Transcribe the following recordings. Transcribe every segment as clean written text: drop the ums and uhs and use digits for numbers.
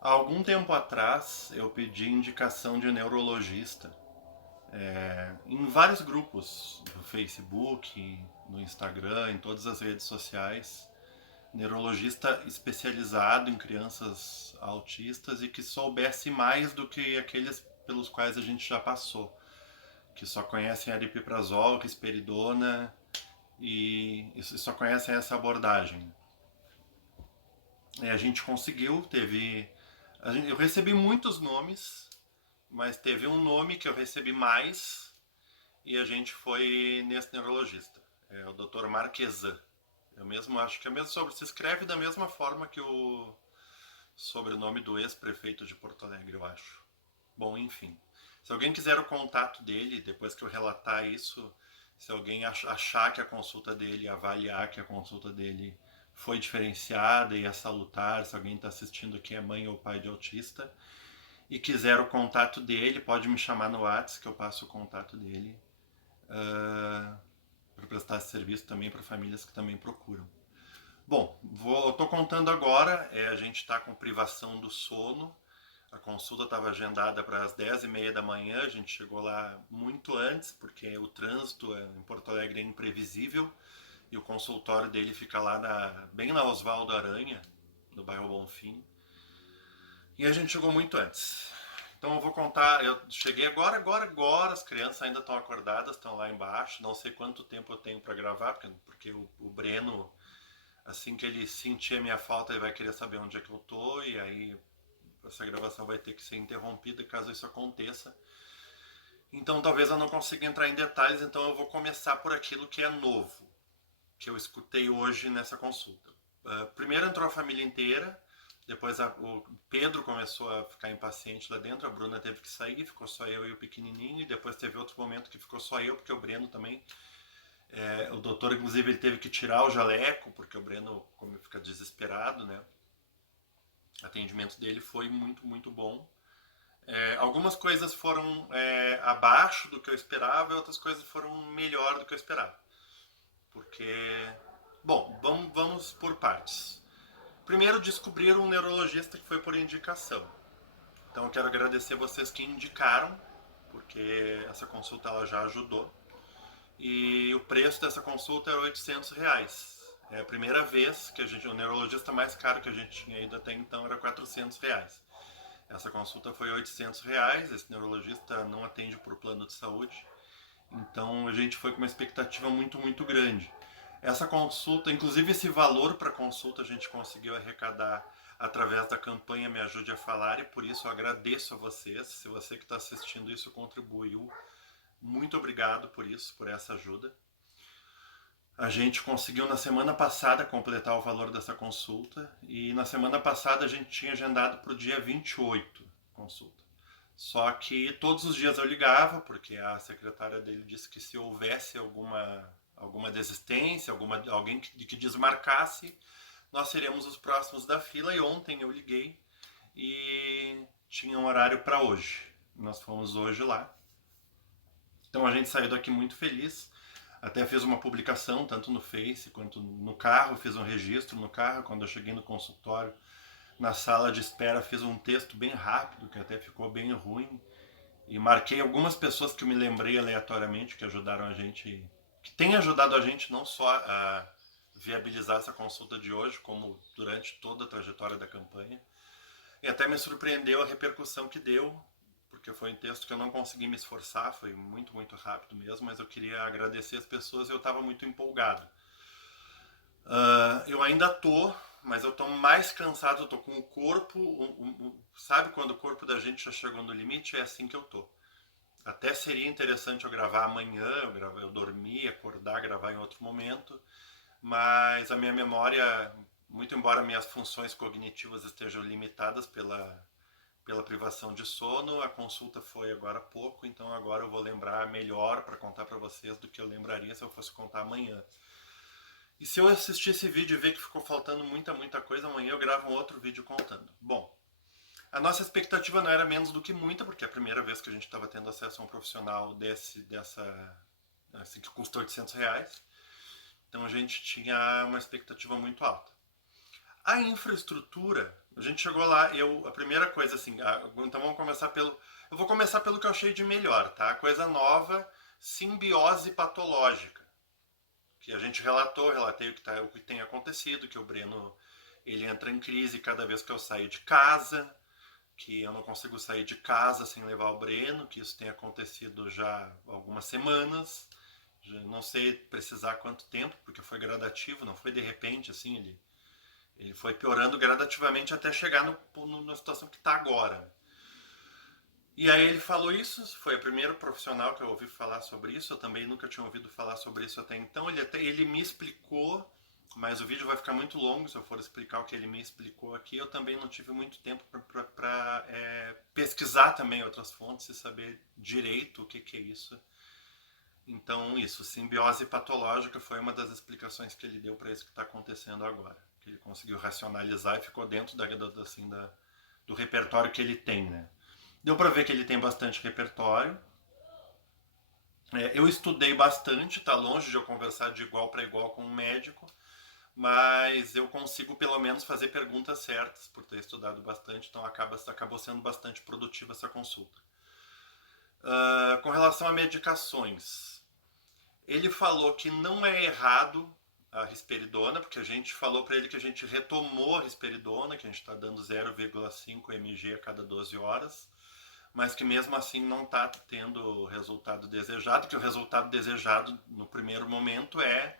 Há algum tempo atrás, eu pedi indicação de neurologista em vários grupos, no Facebook, no Instagram, em todas as redes sociais. Neurologista especializado em crianças autistas e que soubesse mais do que aqueles pelos quais a gente já passou, que só conhecem aripiprazol, risperidona e só conhecem essa abordagem. A gente conseguiu, eu recebi muitos nomes, mas teve um nome que eu recebi mais e a gente foi nesse neurologista. É o Dr. Marquesan. Eu mesmo acho que é o mesmo se escreve da mesma forma que o sobrenome do ex-prefeito de Porto Alegre, eu acho. Bom, enfim. Se alguém quiser o contato dele, depois que eu relatar isso, se alguém achar que a consulta dele, avaliar que a consulta dele foi diferenciada e é salutar, se alguém está assistindo aqui é mãe ou pai de autista, e quiser o contato dele, pode me chamar no WhatsApp que eu passo o contato dele para prestar esse serviço também para famílias que também procuram. Bom, eu tô contando agora, a gente está com privação do sono. A consulta estava agendada para as 10h30 da manhã, a gente chegou lá muito antes, porque o trânsito em Porto Alegre é imprevisível e o consultório dele fica lá bem na Osvaldo Aranha, no bairro Bonfim. E a gente chegou muito antes. Então eu vou contar, eu cheguei agora, as crianças ainda estão acordadas, estão lá embaixo, não sei quanto tempo eu tenho para gravar, porque o Breno, assim que ele sentir a minha falta, ele vai querer saber onde é que eu tô, e aí essa gravação vai ter que ser interrompida caso isso aconteça. Então talvez eu não consiga entrar em detalhes, então eu vou começar por aquilo que é novo, que eu escutei hoje nessa consulta. Primeiro entrou a família inteira, depois o Pedro começou a ficar impaciente lá dentro, a Bruna teve que sair, ficou só eu e o pequenininho, e depois teve outro momento que ficou só eu, porque o Breno também, o doutor inclusive ele teve que tirar o jaleco, porque o Breno fica desesperado, né? O atendimento dele foi muito, muito bom. Algumas coisas foram abaixo do que eu esperava e outras coisas foram melhor do que eu esperava. Porque, bom, vamos por partes. Primeiro, descobrir um neurologista que foi por indicação. Então, eu quero agradecer vocês que indicaram, porque essa consulta ela já ajudou. E o preço dessa consulta era R$ 800. É a primeira vez que o neurologista mais caro que a gente tinha ido até então era R$ 400. Essa consulta foi R$ 800. Esse neurologista não atende por plano de saúde. Então a gente foi com uma expectativa muito, muito grande. Essa consulta, inclusive esse valor para consulta, a gente conseguiu arrecadar através da campanha Me Ajude a Falar, e por isso eu agradeço a vocês. Se você que está assistindo isso contribuiu, muito obrigado por isso, por essa ajuda. A gente conseguiu na semana passada completar o valor dessa consulta, e na semana passada a gente tinha agendado para o dia 28 consulta. Só que todos os dias eu ligava, porque a secretária dele disse que se houvesse alguma desistência, alguém que desmarcasse, nós seríamos os próximos da fila. E ontem eu liguei e tinha um horário para hoje. Nós fomos hoje lá. Então a gente saiu daqui muito feliz. Até fiz uma publicação, tanto no Face quanto no carro, fiz um registro no carro. Quando eu cheguei no consultório, na sala de espera, fiz um texto bem rápido, que até ficou bem ruim, e marquei algumas pessoas que eu me lembrei aleatoriamente que ajudaram a gente, que têm ajudado a gente não só a viabilizar essa consulta de hoje, como durante toda a trajetória da campanha. E até me surpreendeu a repercussão que deu, porque foi um texto que eu não consegui me esforçar, foi muito, muito rápido mesmo, mas eu queria agradecer as pessoas e eu estava muito empolgado. Eu ainda tô, mas eu tô mais cansado, eu tô com o corpo, sabe quando o corpo da gente já chegou no limite? É assim que eu tô. Até seria interessante eu gravar amanhã, eu dormir, acordar, gravar em outro momento, mas a minha memória, muito embora minhas funções cognitivas estejam limitadas pela privação de sono, a consulta foi agora há pouco, então agora eu vou lembrar melhor para contar para vocês do que eu lembraria se eu fosse contar amanhã. E se eu assistir esse vídeo e ver que ficou faltando muita, muita coisa, amanhã eu gravo um outro vídeo contando. Bom, a nossa expectativa não era menos do que muita, porque é a primeira vez que a gente estava tendo acesso a um profissional assim, que custa R$ 800. Então a gente tinha uma expectativa muito alta. A infraestrutura, A gente chegou lá, a primeira coisa assim, então vamos começar eu vou começar pelo que eu achei de melhor, tá? Coisa nova, simbiose patológica, que a gente relatei o que tem acontecido, que o Breno, ele entra em crise cada vez que eu saio de casa, que eu não consigo sair de casa sem levar o Breno, que isso tem acontecido já há algumas semanas, já não sei precisar quanto tempo, porque foi gradativo, não foi de repente assim, ele foi piorando gradativamente até chegar na situação que está agora. E aí ele falou isso, foi o primeiro profissional que eu ouvi falar sobre isso, eu também nunca tinha ouvido falar sobre isso até então. Ele me explicou, mas o vídeo vai ficar muito longo se eu for explicar o que ele me explicou aqui. Eu também não tive muito tempo para pesquisar também outras fontes e saber direito o que é isso. Então isso, simbiose patológica foi uma das explicações que ele deu para isso que está acontecendo agora. Que ele conseguiu racionalizar e ficou dentro do repertório que ele tem, né? Deu para ver que ele tem bastante repertório. Eu estudei bastante, tá longe de eu conversar de igual para igual com um médico, mas eu consigo pelo menos fazer perguntas certas por ter estudado bastante, então acabou sendo bastante produtiva essa consulta. Com relação a medicações, ele falou que não é errado a risperidona, porque a gente falou para ele que a gente retomou a risperidona, que a gente está dando 0,5 mg a cada 12 horas, mas que mesmo assim não está tendo o resultado desejado, que o resultado desejado no primeiro momento é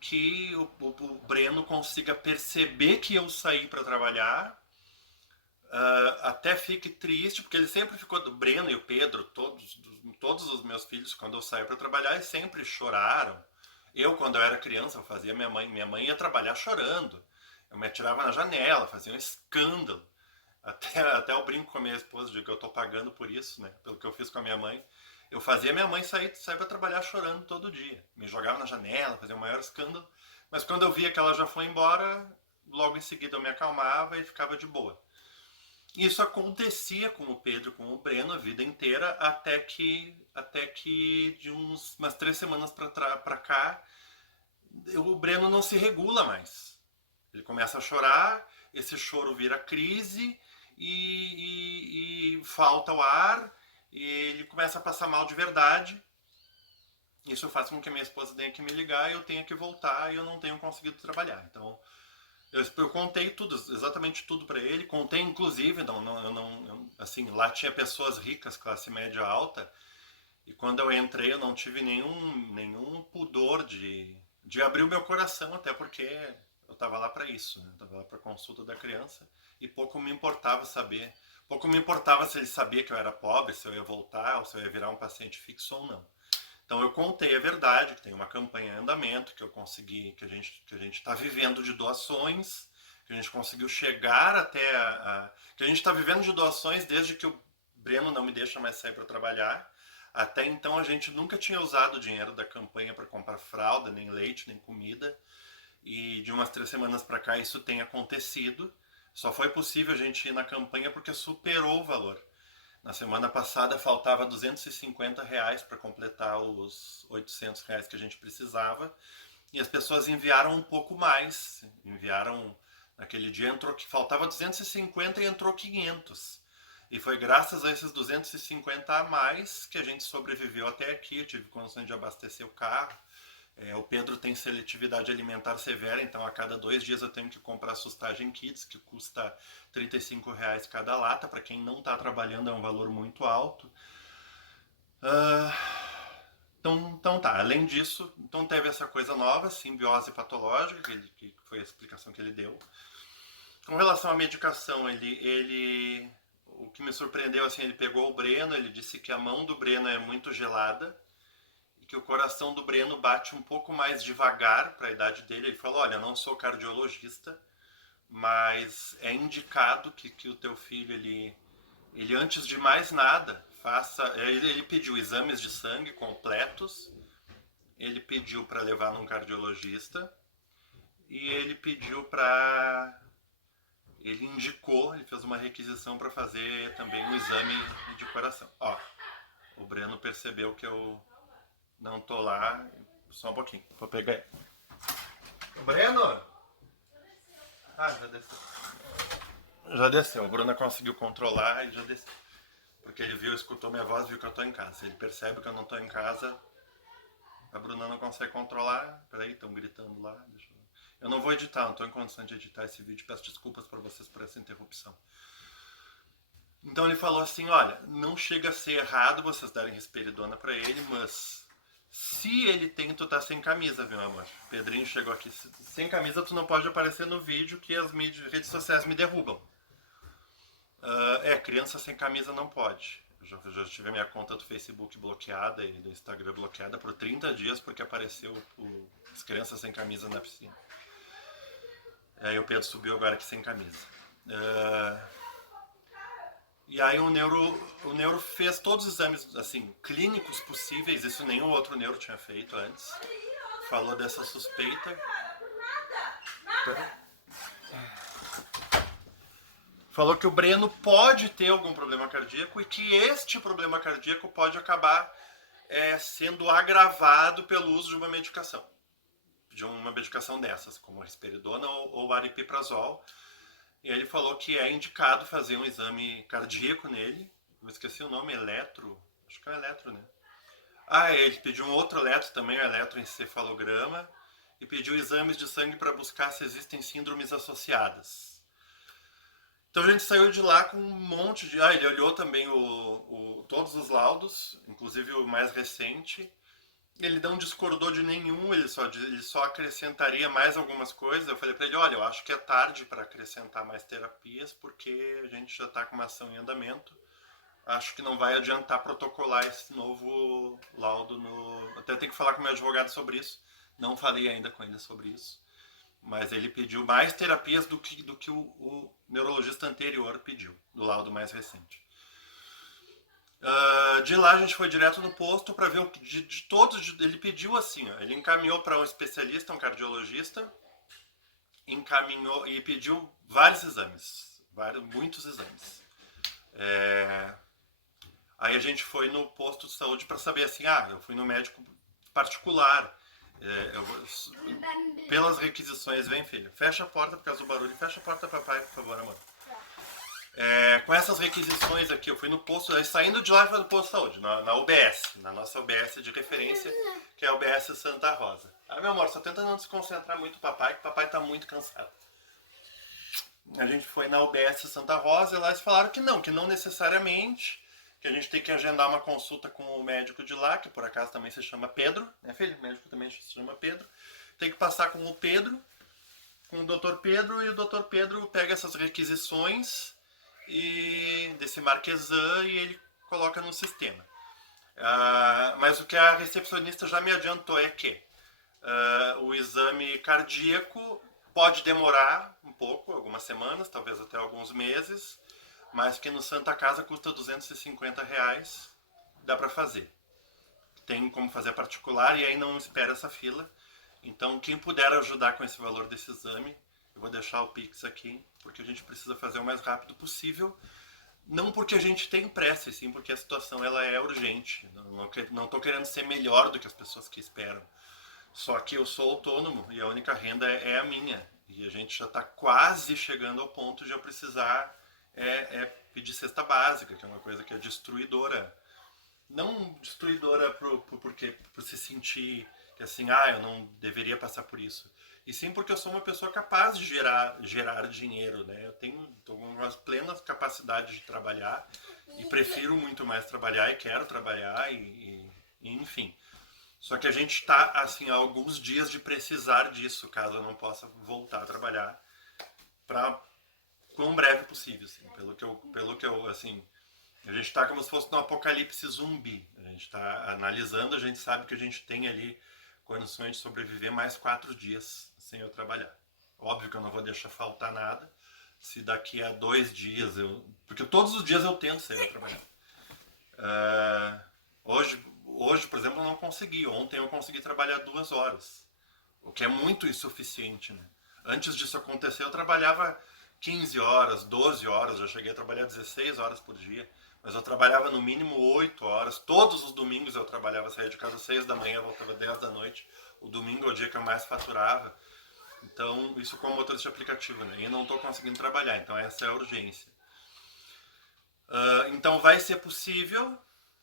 que o Breno consiga perceber que eu saí para trabalhar, até fique triste, porque ele sempre ficou, o Breno e o Pedro, todos os meus filhos, quando eu saio para trabalhar, eles sempre choraram. Eu, quando eu era criança, eu fazia minha mãe ia trabalhar chorando. Eu me atirava na janela, fazia um escândalo. Até eu brinco com a minha esposa, digo que eu tô pagando por isso, né? Pelo que eu fiz com a minha mãe. Eu fazia minha mãe sair para trabalhar chorando todo dia. Me jogava na janela, fazia o maior escândalo. Mas quando eu via que ela já foi embora, logo em seguida eu me acalmava e ficava de boa. Isso acontecia com o Pedro, com o Breno a vida inteira, até que de umas 3 semanas para cá, o Breno não se regula mais. Ele começa a chorar, esse choro vira crise e falta o ar, e ele começa a passar mal de verdade. Isso faz com que a minha esposa tenha que me ligar e eu tenha que voltar e eu não tenho conseguido trabalhar. Então, eu contei tudo, exatamente tudo para ele. Contei, inclusive, assim, lá tinha pessoas ricas, classe média alta, e quando eu entrei eu não tive nenhum pudor de abrir o meu coração, até porque eu estava lá para isso, né? Estava lá para consulta da criança e pouco me importava se ele sabia que eu era pobre, se eu ia voltar, ou se eu ia virar um paciente fixo ou não. Então eu contei a verdade, que tem uma campanha em andamento, que eu consegui, que a gente está vivendo de doações, que a gente conseguiu chegar até que a gente está vivendo de doações desde que o Breno não me deixa mais sair para trabalhar. Até então a gente nunca tinha usado o dinheiro da campanha para comprar fralda, nem leite, nem comida. E de umas 3 semanas para cá isso tem acontecido. Só foi possível a gente ir na campanha porque superou o valor. Na semana passada faltava R$ 250 para completar os R$ 800 que a gente precisava. E as pessoas enviaram um pouco mais. Naquele dia entrou que faltava 250 e entrou 500. E foi graças a esses 250 a mais que a gente sobreviveu até aqui. Eu tive condições de abastecer o carro. O Pedro tem seletividade alimentar severa, então a cada 2 dias eu tenho que comprar sustagem kids, que custa R$ 35 cada lata. Para quem não está trabalhando é um valor muito alto. Então tá, além disso, então teve essa coisa nova, simbiose patológica, que foi a explicação que ele deu. Com relação à medicação, o que me surpreendeu, assim, ele pegou o Breno, ele disse que a mão do Breno é muito gelada, que o coração do Breno bate um pouco mais devagar para a idade dele. Ele falou, olha, não sou cardiologista, mas é indicado que o teu filho, ele antes de mais nada, ele pediu exames de sangue completos, ele pediu para levar num cardiologista, e ele indicou, ele fez uma requisição para fazer também um exame de coração. Ó, o Breno percebeu que eu não tô lá, só um pouquinho, vou pegar ele. O Breno? Ah, já desceu. Já desceu. O Bruno conseguiu controlar e já desceu. Porque ele viu, escutou minha voz, viu que eu tô em casa. Ele percebe que eu não tô em casa, a Bruna não consegue controlar. Peraí, estão gritando lá. Eu não vou editar, não tô em condição de editar esse vídeo. Peço desculpas para vocês por essa interrupção. Então ele falou assim, olha, não chega a ser errado vocês darem risperidona para ele, mas se ele tem, tu tá sem camisa, viu, amor? Pedrinho chegou aqui, sem camisa tu não pode aparecer no vídeo que as redes sociais me derrubam. Criança sem camisa não pode. Eu já tive a minha conta do Facebook bloqueada e do Instagram bloqueada por 30 dias porque apareceu as crianças sem camisa na piscina. Aí o Pedro subiu agora aqui sem camisa. E aí o neuro fez todos os exames assim, clínicos possíveis, isso nenhum outro neuro tinha feito antes. Falou dessa suspeita. Falou que o Breno pode ter algum problema cardíaco e que este problema cardíaco pode acabar sendo agravado pelo uso de uma medicação. De uma medicação dessas, como risperidona ou aripiprazol. E ele falou que é indicado fazer um exame cardíaco nele. Eu esqueci o nome, acho que é eletro, né? Ele pediu um outro eletro também, um eletroencefalograma. E pediu exames de sangue para buscar se existem síndromes associadas. Então a gente saiu de lá com um monte de... ele olhou também todos os laudos, inclusive o mais recente. Ele não discordou de nenhum, ele só acrescentaria mais algumas coisas. Eu falei para ele, olha, eu acho que é tarde para acrescentar mais terapias, porque a gente já está com uma ação em andamento. Acho que não vai adiantar protocolar esse novo laudo. Até tenho que falar com o meu advogado sobre isso. Não falei ainda com ele sobre isso. Mas ele pediu mais terapias do que o neurologista anterior pediu, do laudo mais recente. De lá a gente foi direto no posto para ver de todos. Ele pediu assim, ele encaminhou para um especialista, um cardiologista, encaminhou e pediu vários exames, muitos exames. Aí a gente foi no posto de saúde para saber assim, eu fui no médico particular. Pelas requisições, vem filho, fecha a porta por causa do barulho, fecha a porta papai, por favor, amor. Com essas requisições aqui, eu fui no posto, aí saindo de lá eu fui no posto de saúde, na UBS, na nossa UBS de referência, que é a UBS Santa Rosa. Meu amor, só tenta não se concentrar muito papai, que papai tá muito cansado. A gente foi na UBS Santa Rosa e lá eles falaram que não necessariamente, que a gente tem que agendar uma consulta com o médico de lá, que por acaso também se chama Pedro, né filho? O médico também se chama Pedro. Tem que passar com o Pedro, com o Dr. Pedro, e o Dr. Pedro pega essas requisições e desse Marquesan e ele coloca no sistema. Mas o que a recepcionista já me adiantou é que o exame cardíaco pode demorar um pouco, algumas semanas, talvez até alguns meses, mas que no Santa Casa custa R$250, dá para fazer. Tem como fazer particular e aí não espera essa fila. Então quem puder ajudar com esse valor desse exame, eu vou deixar o Pix aqui, porque a gente precisa fazer o mais rápido possível. Não porque a gente tem pressa, e sim porque a situação ela é urgente. Não estou querendo ser melhor do que as pessoas que esperam. Só que eu sou autônomo e a única renda é a minha. E a gente já está quase chegando ao ponto de eu precisar pedir cesta básica, que é uma coisa que é destruidora. Não destruidora por se sentir que assim, eu não deveria passar por isso. E sim porque eu sou uma pessoa capaz de gerar dinheiro, né? Eu tenho uma plena capacidade de trabalhar e prefiro muito mais trabalhar e quero trabalhar e enfim. Só que a gente está assim há alguns dias de precisar disso, caso eu não possa voltar a trabalhar para quão breve possível, assim, pelo que eu assim, a gente está como se fosse no apocalipse zumbi. A gente está analisando, a gente sabe que a gente tem ali condições de sobreviver mais 4 dias sem eu trabalhar. Óbvio que eu não vou deixar faltar nada. Se daqui a 2 dias porque todos os dias eu tento sair a trabalhar. Hoje, por exemplo, eu não consegui. Ontem eu consegui trabalhar 2 horas. O que é muito insuficiente, né? Antes disso acontecer, eu trabalhava 15 horas, 12 horas. Já cheguei a trabalhar 16 horas por dia. Mas eu trabalhava no mínimo 8 horas. Todos os domingos eu trabalhava, saía de casa às 6 da manhã, voltava às 10 da noite. O domingo é o dia que eu mais faturava. Então, isso como motorista de aplicativo, né? E não estou conseguindo trabalhar, então essa é a urgência. Então vai ser possível.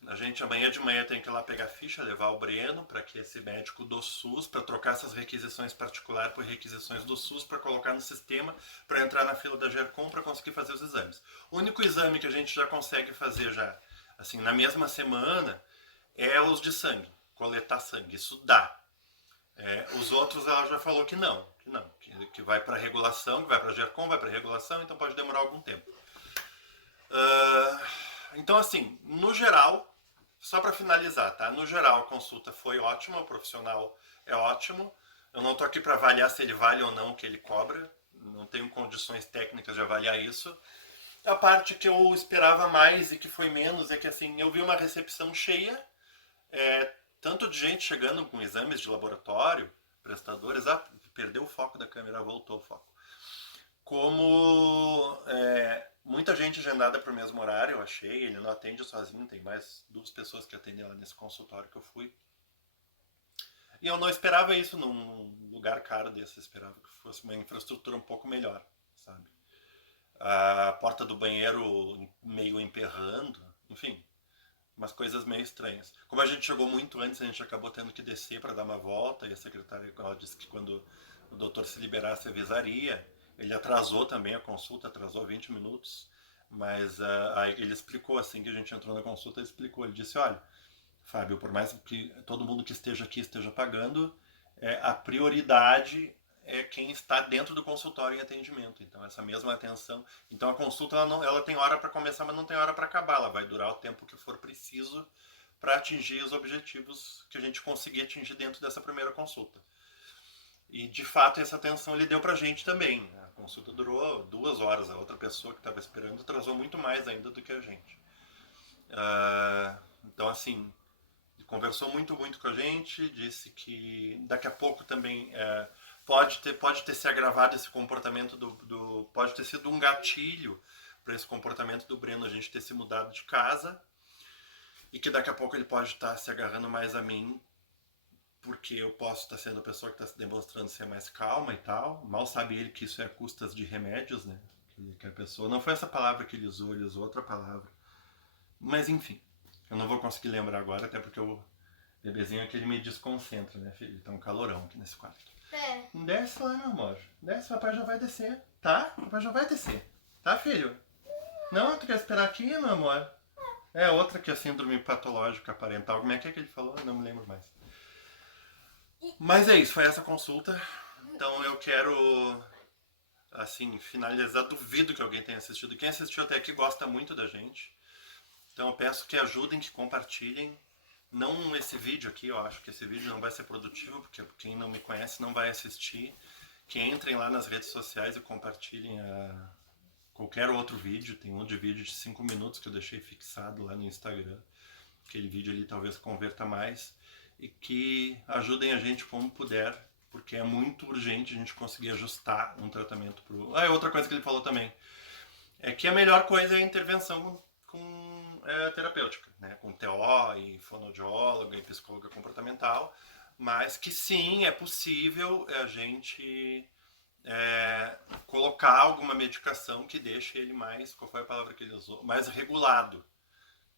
A gente amanhã de manhã tem que ir lá pegar a ficha, levar o Breno para que esse médico do SUS, para trocar essas requisições particulares por requisições do SUS, para colocar no sistema, para entrar na fila da GERCOM para conseguir fazer os exames. O único exame que a gente já consegue fazer já, assim, na mesma semana, é os de sangue, coletar sangue. Isso dá. Os outros ela já falou que não, que vai para regulação, que vai para GERCOM, vai para regulação, então pode demorar algum tempo. Então, assim, no geral, só para finalizar, tá? No geral, a consulta foi ótima, o profissional é ótimo. Eu não tô aqui para avaliar se ele vale ou não o que ele cobra. Não tenho condições técnicas de avaliar isso. A parte que eu esperava mais e que foi menos é que, assim, eu vi uma recepção cheia, tanto de gente chegando com exames de laboratório, prestadores, perdeu o foco da câmera, voltou o foco. Como muita gente agendada para o mesmo horário, eu achei, ele não atende sozinho, tem mais 2 pessoas que atendem lá nesse consultório que eu fui. E eu não esperava isso num lugar caro desse, eu esperava que fosse uma infraestrutura um pouco melhor, sabe? A porta do banheiro meio emperrando, enfim, umas coisas meio estranhas. Como a gente chegou muito antes, a gente acabou tendo que descer para dar uma volta, e a secretária ela disse que quando o doutor se liberasse avisaria. Ele atrasou também a consulta, atrasou 20 minutos, mas aí ele explicou, assim que a gente entrou na consulta, ele explicou, ele disse, olha, Fábio, por mais que todo mundo que esteja aqui esteja pagando, a prioridade é quem está dentro do consultório em atendimento. Então, essa mesma atenção. Então, a consulta ela tem hora para começar, mas não tem hora para acabar. Ela vai durar o tempo que for preciso para atingir os objetivos que a gente conseguir atingir dentro dessa primeira consulta. E, de fato, essa atenção ele deu para a gente também. A consulta durou 2 horas. A outra pessoa que estava esperando atrasou muito mais ainda do que a gente. Então, assim, conversou muito com a gente, disse que daqui a pouco também pode ter se agravado esse comportamento pode ter sido um gatilho para esse comportamento do Breno, a gente ter se mudado de casa, e que daqui a pouco ele pode estar se agarrando mais a mim, porque eu posso estar sendo a pessoa que está se demonstrando ser mais calma e tal. Mal sabe ele que isso é a custas de remédios, né? Que a pessoa, não foi essa palavra que ele usou outra palavra. Mas enfim, eu não vou conseguir lembrar agora, até porque o bebezinho é que ele me desconcentra, né, filho? Tá um calorão aqui nesse quarto. Desce lá, meu amor. Desce, papai já vai descer, tá? Papai já vai descer. Tá, filho? Não, tu quer esperar aqui, meu amor? Outra que é síndrome patológica parental. Como é que ele falou? Eu não me lembro mais. Mas é isso, foi essa consulta. Então eu quero, assim, finalizar. Duvido que alguém tenha assistido. Quem assistiu até aqui gosta muito da gente. Então eu peço que ajudem, que compartilhem. Não esse vídeo aqui, eu acho que esse vídeo não vai ser produtivo, porque quem não me conhece não vai assistir. Que entrem lá nas redes sociais e compartilhem qualquer outro vídeo. Tem um de vídeo de 5 minutos que eu deixei fixado lá no Instagram. Aquele vídeo ali talvez converta mais. E que ajudem a gente como puder, porque é muito urgente a gente conseguir ajustar um tratamento pro... outra coisa que ele falou também, é que a melhor coisa é a intervenção terapêutica, né? Com TO e fonoaudióloga e psicóloga comportamental, mas que sim, é possível a gente colocar alguma medicação que deixe ele mais, qual foi a palavra que ele usou? Mais regulado,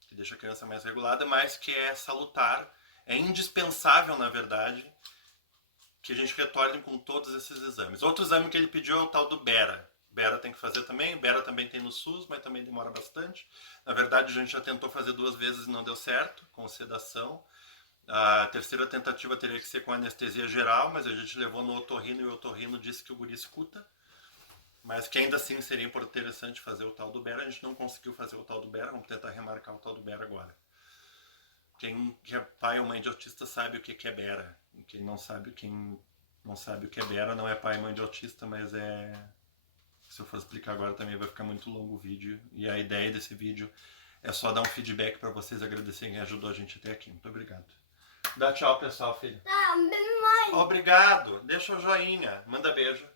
que deixa a criança mais regulada, mas que é salutar, é indispensável, na verdade, que a gente retorne com todos esses exames. Outro exame que ele pediu é o tal do BERA. BERA tem que fazer também, BERA também tem no SUS, mas também demora bastante. Na verdade, a gente já tentou fazer 2 vezes e não deu certo, com sedação. A terceira tentativa teria que ser com anestesia geral, mas a gente levou no otorrino e o otorrino disse que o guri escuta. Mas que ainda assim seria interessante fazer o tal do BERA. A gente não conseguiu fazer o tal do BERA, vamos tentar remarcar o tal do BERA agora. Quem é pai ou mãe de autista sabe o que é BERA. Quem não sabe o que é BERA não é pai e mãe de autista, mas se eu for explicar agora também vai ficar muito longo o vídeo. E a ideia desse vídeo é só dar um feedback para vocês agradecerem quem ajudou a gente até aqui. Muito obrigado. Dá tchau, pessoal, filho. Obrigado. Deixa o joinha. Manda beijo.